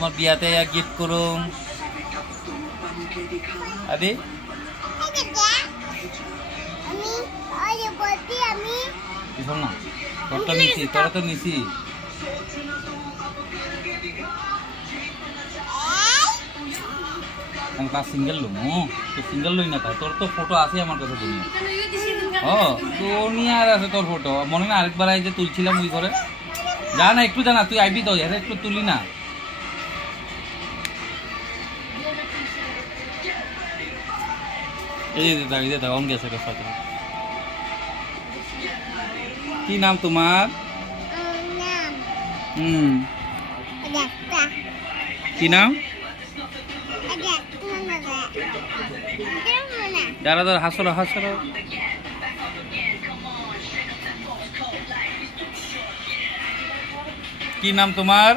তোমার বিয়াতে গিফট করুম আবে শোন না তোরটা নিছি তোরা তো নিছি আমি সিঙ্গেল লুমু তো সিঙ্গেল লই না তাই তোর তো ফটো আছে আমার কাছে দুনিয়া দুনিয়ার আছে তোর ফটো মনে না আরেকবার এই যে তুলছিলাম ওই ঘরে যা না একটু জানা তুই আইবি তো এর একটু তুলি না এই যে দাঁড়িয়ে দাও অন গেছে সাথে কি নাম তোমার কি নাম দাঁড়া দাঁড়া হাসলো হাসলো কি নাম তোমার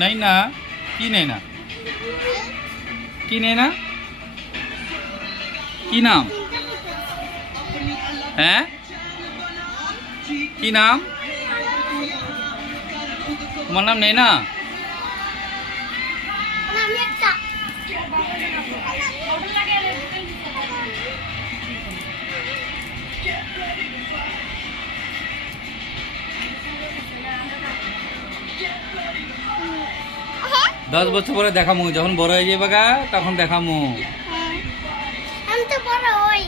নাই না কি নেই না কি নেই না কি নাম হ্যাঁ কি নাম তোমার নাম নেই না 10 বছর পরে দেখামু যখন বড় হয়ে যাবে গা তখন দেখামু আমি তো বড় হই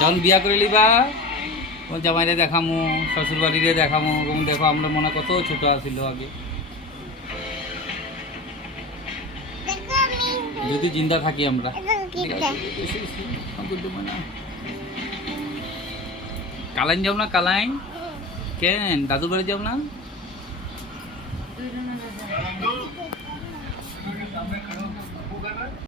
যখন বিয়া করে লিবা ও জামাইরে দেখামু শ্বশুর বাড়িরে দেখামু এবং দেখো আমরা মনে কত ছোট আছিল আগে যদি জিন্দা থাকি আমরা কালাইন যাও না কালাইন কেন দাদু বাড়ি যাও না